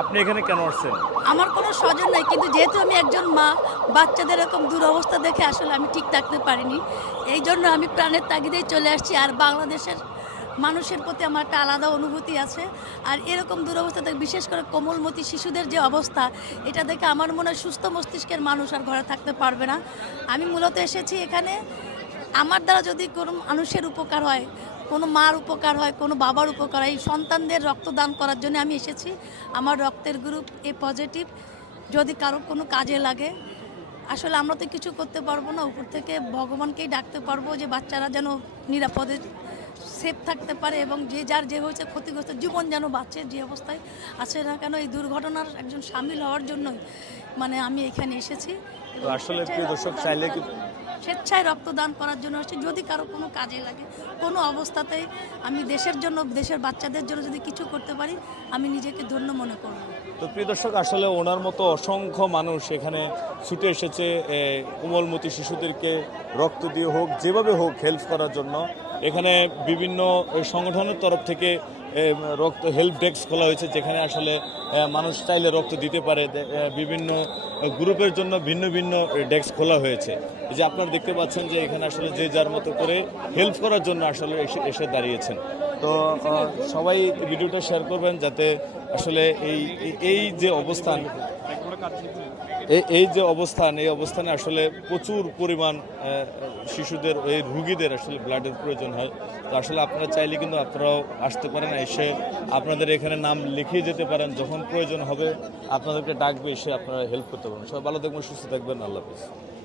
আপনি এখানে কেন আসছেন? আমার কোনো স্বজন নাই, কিন্তু যেহেতু আমি একজন মা, বাচ্চাদের এরকম দুরবস্থা দেখে আসলে আমি ঠিক থাকতে পারিনি। এই জন্য আমি প্রাণের তাগিদেই চলে আসছি, আর বাংলাদেশের মানুষের প্রতি আমার একটা আলাদা অনুভূতি আছে। আর এরকম দুরবস্থা থেকে বিশেষ করে কোমলমতি শিশুদের যে অবস্থা, এটা দেখে আমার মনে হয় সুস্থ মস্তিষ্কের মানুষ আর ঘরে থাকতে পারবে না। আমি মূলত এসেছি এখানে আমার দ্বারা যদি কোনো মানুষের উপকার হয়, কোনো মার উপকার হয়, কোনো বাবার উপকার হয় সন্তানদের রক্তদান করার জন্য আমি এসেছি। আমার রক্তের গ্রুপ এ পজিটিভ যদি কারও কোনো কাজে লাগে। আসলে আমরা তো কিছু করতে পারব না, উপর থেকে ভগবানকেই ডাকতে পারব যে বাচ্চারা যেন নিরাপদে সেফ থাকতে পারে এবং যে যার যে হয়েছে ক্ষতিগ্রস্ত, জীবন যেন বাঁচে যে অবস্থায় আছে না কেন, এই দুর্ঘটনার একজন সামিল হওয়ার জন্যই। মানে আমি এখানে এসেছি। তো আসলে প্রিয় দর্শক চাইলে কি স্বেচ্ছায় রক্তদান করার জন্য আসছে। যদি কারও কোনো কাজে লাগে কোনো অবস্থাতেই আমি দেশের জন্য দেশের বাচ্চাদের জন্য যদি কিছু করতে পারি আমি নিজেকে ধন্য মনে করব। তো প্রিয় দর্শক আসলে ওনার মতো অসংখ্য মানুষ এখানে ছুটে এসেছে কোমলমতি শিশুদেরকে রক্ত দিয়ে হোক যেভাবে হোক হেল্প করার জন্য। এখানে বিভিন্ন সংগঠনের তরফ থেকে রক্ত হেল্প ডেস্ক খোলা হয়েছে, যেখানে আসলে মানুষ চাইলে রক্ত দিতে পারে। বিভিন্ন গ্রুপের জন্য ভিন্ন ভিন্ন ডেস্ক খোলা হয়েছে। যে আপনারা দেখতে পাচ্ছেন যে এখানে আসলে যে যার মতো করে হেল্প করার জন্য আসলে এসে দাঁড়িয়েছেন। তো সবাই ভিডিওটা শেয়ার করবেন যাতে আসলে এই- এই যে অবস্থান এই- যে অবস্থান, এই অবস্থানে আসলে প্রচুর পরিমাণ শিশুদের, এই রুগীদের আসলে ব্লাডের প্রয়োজন হয়। তো আসলে আপনারা চাইলে কিন্তু আপনারাও আসতে পারেন, এসে আপনাদের এখানে নাম লিখিয়ে যেতে পারেন, যখন প্রয়োজন হবে আপনাদেরকে ডাকবে, এসে আপনারা হেল্প করতে পারেন সবাই ভালো থাকবেন, সুস্থ থাকবেন, আল্লাহ হাফিজ।